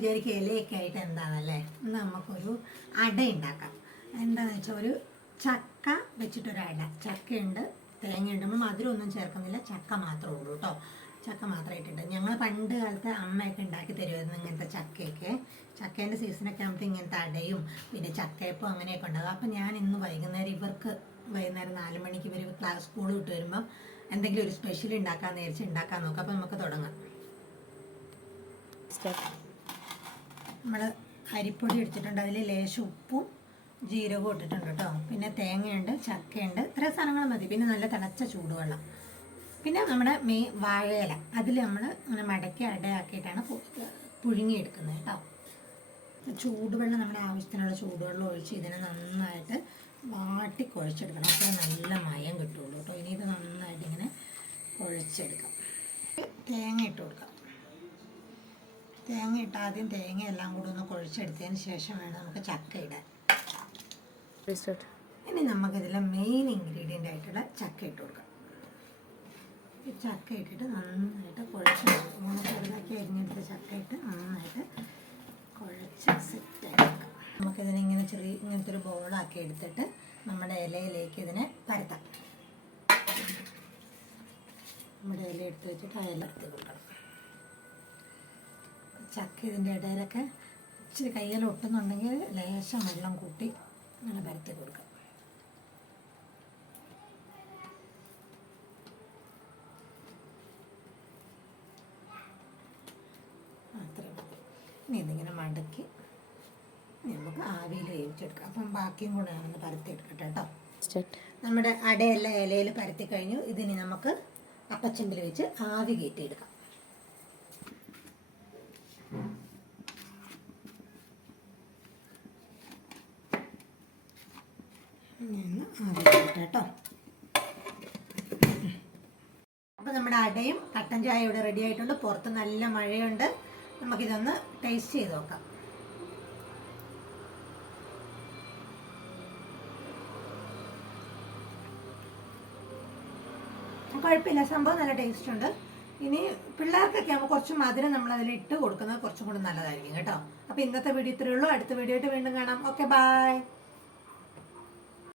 വിചാരിക്കുക ഇലയൊക്കെ ആയിട്ട് എന്താണല്ലേ, നമുക്കൊരു അട ഉണ്ടാക്കാം. എന്താണെന്ന് വെച്ചാൽ ഒരു ചക്ക വെച്ചിട്ടൊരു അട. ചക്കയുണ്ട്, തേങ്ങയുണ്ട്, നമ്മൾ മധുരമൊന്നും ചേർക്കുന്നില്ല, ചക്ക മാത്രമേ ഉള്ളൂ കേട്ടോ. ചക്ക മാത്രമേ ഇട്ടിട്ട് ഞങ്ങൾ പണ്ട് കാലത്ത് അമ്മയൊക്കെ ഉണ്ടാക്കി തരുമായിരുന്നു ഇങ്ങനത്തെ ചക്കയൊക്കെ. ചക്കേൻ്റെ സീസണൊക്കെ ആകുമ്പോൾ ഇങ്ങനത്തെ അടയും പിന്നെ ചക്കയപ്പം അങ്ങനെയൊക്കെ ഉണ്ടാകും. അപ്പം ഞാൻ ഇന്ന് വൈകുന്നേരം ഇവർക്ക് വൈകുന്നേരം 4 മണിക്ക് ഇവർ ക്ലാസ് സ്കൂൾ വിട്ട് വരുമ്പം എന്തെങ്കിലും ഒരു സ്പെഷ്യൽ ഉണ്ടാക്കാമെന്ന് വിചാരിച്ച് ഉണ്ടാക്കാൻ നോക്കാം. അപ്പം നമുക്ക് തുടങ്ങാം. നമ്മൾ അരിപ്പൊടി എടുത്തിട്ടുണ്ട്, അതിൽ ലേശം ഉപ്പും ജീരകവും ഇട്ടിട്ടുണ്ട് കേട്ടോ. പിന്നെ തേങ്ങയുണ്ട്, ചക്കയുണ്ട്, ഇത്രയും സാധനങ്ങൾ മതി. പിന്നെ നല്ല തിളച്ച ചൂടുവെള്ളം, പിന്നെ നമ്മുടെ വാഴയില, അതിൽ നമ്മൾ അങ്ങനെ മടക്കി അടയാക്കിയിട്ടാണ് പുഴുങ്ങിയെടുക്കുന്നത് കേട്ടോ. ചൂടുവെള്ളം നമ്മുടെ ആവശ്യത്തിനുള്ള ചൂടുവെള്ളം ഒഴിച്ച് ഇതിനെ നന്നായിട്ട് വാട്ടി കുഴച്ചെടുക്കണം. അപ്പോൾ നല്ല മയം കിട്ടുള്ളൂ കേട്ടോ. ഇനി ഇത് നന്നായിട്ട് ഇങ്ങനെ കുഴച്ചെടുക്കാം. തേങ്ങ ഇട്ട് കൊടുക്കാം. തേങ്ങ ഇട്ട് ആദ്യം തേങ്ങ എല്ലാം കൂടി ഒന്ന് കുഴച്ചെടുത്തതിന് ശേഷം വേണം നമുക്ക് ചക്ക ഇടാൻ. ഇനി നമുക്കിതിലെ മെയിൻ ഇൻഗ്രീഡിയൻ്റ് ആയിട്ടുള്ള ചക്ക ഇട്ട് കൊടുക്കാം. ഈ ചക്ക ഇട്ടിട്ട് നന്നായിട്ട് കുഴച്ചെടുക്കാം. ഇങ്ങനെ ചെറുതാക്കി അരിഞ്ഞെടുത്ത ചക്ക ഇട്ട് നന്നായിട്ട് കുഴച്ച് സെറ്റാക്കി നമുക്കിതിനെ ഇങ്ങനെ ഇങ്ങനത്തെ ഒരു ബോളാക്കി എടുത്തിട്ട് നമ്മുടെ ഇലയിലേക്ക് ഇതിനെ പരത്താം. നമ്മുടെ ഇല എടുത്ത് വെച്ചിട്ട് ആ ഇല എടുത്ത് കൊടുക്കണം. ചക്ക ഇതിൻ്റെ ഇടയിലൊക്കെ ഇച്ചിരി കയ്യിൽ ഒട്ടുന്നുണ്ടെങ്കിൽ ലേശം വെള്ളം കൂട്ടി അങ്ങനെ പരത്തി കൊടുക്കാം. അത്രയും മതി. ഇനി ഇതിങ്ങനെ മടക്കി നമുക്ക് ആവിയിൽ വേവിച്ചെടുക്കാം. അപ്പം ബാക്കിയും കൂടെ ഞാനൊന്ന് പരത്തി എടുക്കട്ടെ കേട്ടോ. നമ്മുടെ അടയെല്ലാം ഇലയിൽ പരത്തി കഴിഞ്ഞു. ഇതിനി നമുക്ക് അപ്പച്ചെമ്പിൽ വെച്ച് ആവി കയറ്റിയെടുക്കാം. ആവി കേട്ടോ. അപ്പോൾ നമ്മുടെ അടയും കട്ടൻ ചായ ഇവിടെ റെഡി ആയിട്ടുണ്ട്. പുറത്ത് നല്ല മഴയുണ്ട്. നമുക്കിതൊന്ന് ടേസ്റ്റ് ചെയ്ത് നോക്കാം. കുഴപ്പമില്ല, സംഭവം നല്ല ടേസ്റ്റ് ഉണ്ട്. ഇനി പിള്ളേർക്കൊക്കെ ആകുമ്പോൾ കുറച്ച് മധുരം നമ്മൾ അതിൽ ഇട്ട് കൊടുക്കുന്നത് കുറച്ചും കൂടി നല്ലതായിരിക്കും കേട്ടോ. അപ്പോൾ ഇന്നത്തെ വീഡിയോ ഇത്രയേ ഉള്ളൂ. അടുത്ത വീഡിയോ ആയിട്ട് വീണ്ടും കാണാം. Okay, by.